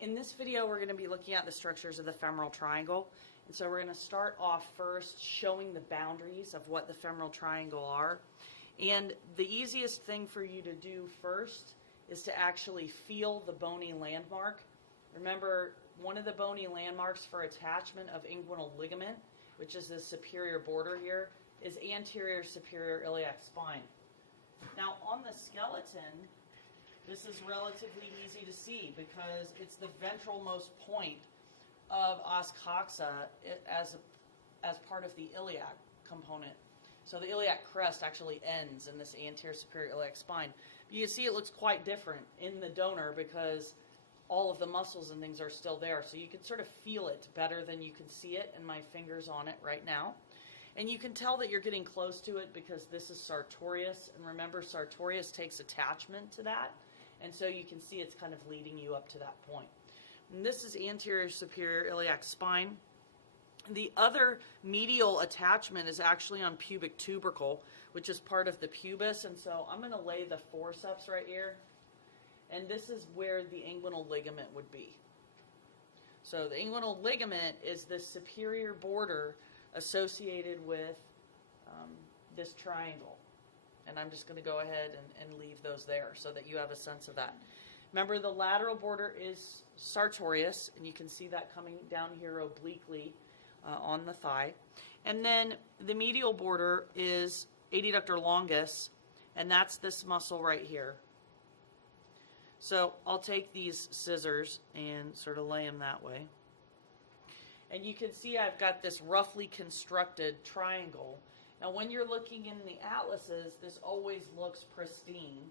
In this video, we're going to be looking at the structures of the femoral triangle. And so we're going to start off first showing the boundaries of what the femoral triangle are. And the easiest thing for you to do first is to actually feel the bony landmark. Remember, one of the bony landmarks for attachment of inguinal ligament, which is the superior border here, is anterior superior iliac spine. Now, on the skeleton, this is relatively easy to see because it's the ventralmost point of os coxa as part of the iliac component. So the iliac crest actually ends in this anterior superior iliac spine. You can see it looks quite different in the donor because all of the muscles and things are still there. So you can sort of feel it better than you can see it, and my finger's on it right now. And you can tell that you're getting close to it because this is sartorius. And remember, sartorius takes attachment to that. And so you can see it's kind of leading you up to that point. And this is anterior superior iliac spine. The other medial attachment is actually on pubic tubercle, which is part of the pubis. And so I'm going to lay the forceps right here. And this is where the inguinal ligament would be. So the inguinal ligament is the superior border associated with this triangle. And I'm just going to go ahead and leave those there so that you have a sense of that. Remember, the lateral border is sartorius, and you can see that coming down here obliquely on the thigh. And then the medial border is adductor longus, and that's this muscle right here. So I'll take these scissors and sort of lay them that way. And you can see I've got this roughly constructed triangle. Now, when you're looking in the atlases, this always looks pristine,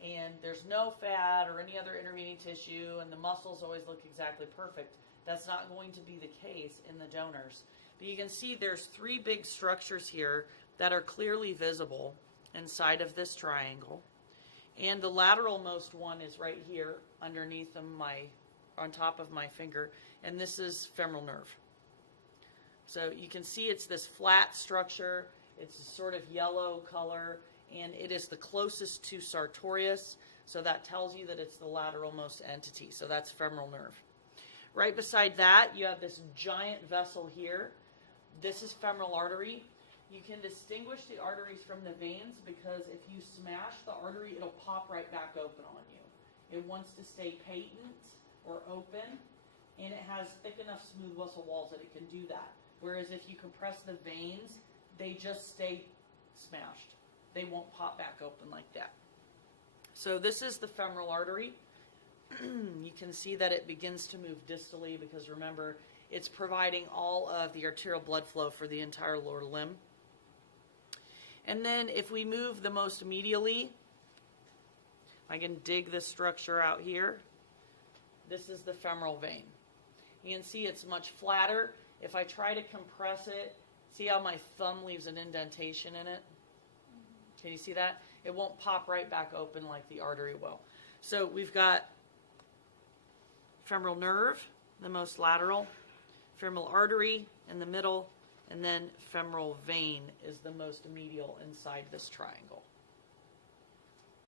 and there's no fat or any other intervening tissue, and the muscles always look exactly perfect. That's not going to be the case in the donors. But you can see there's three big structures here that are clearly visible inside of this triangle. And the lateralmost one is right here underneath on top of my finger, and this is femoral nerve. So you can see it's this flat structure. It's a sort of yellow color, and it is the closest to sartorius, so that tells you that it's the lateralmost entity. So that's femoral nerve. Right beside that, you have this giant vessel here. This is femoral artery. You can distinguish the arteries from the veins because if you smash the artery, it'll pop right back open on you. It wants to stay patent or open, and it has thick enough smooth muscle walls that it can do that. Whereas if you compress the veins, they just stay smashed. They won't pop back open like that. So this is the femoral artery. You can see that it begins to move distally because remember, it's providing all of the arterial blood flow for the entire lower limb. And then if we move the most medially, I can dig this structure out here. This is the femoral vein. You can see it's much flatter. If I try to compress it, see how my thumb leaves an indentation in it? Can you see that? It won't pop right back open like the artery will. So we've got femoral nerve, the most lateral, femoral artery in the middle, and then femoral vein is the most medial inside this triangle.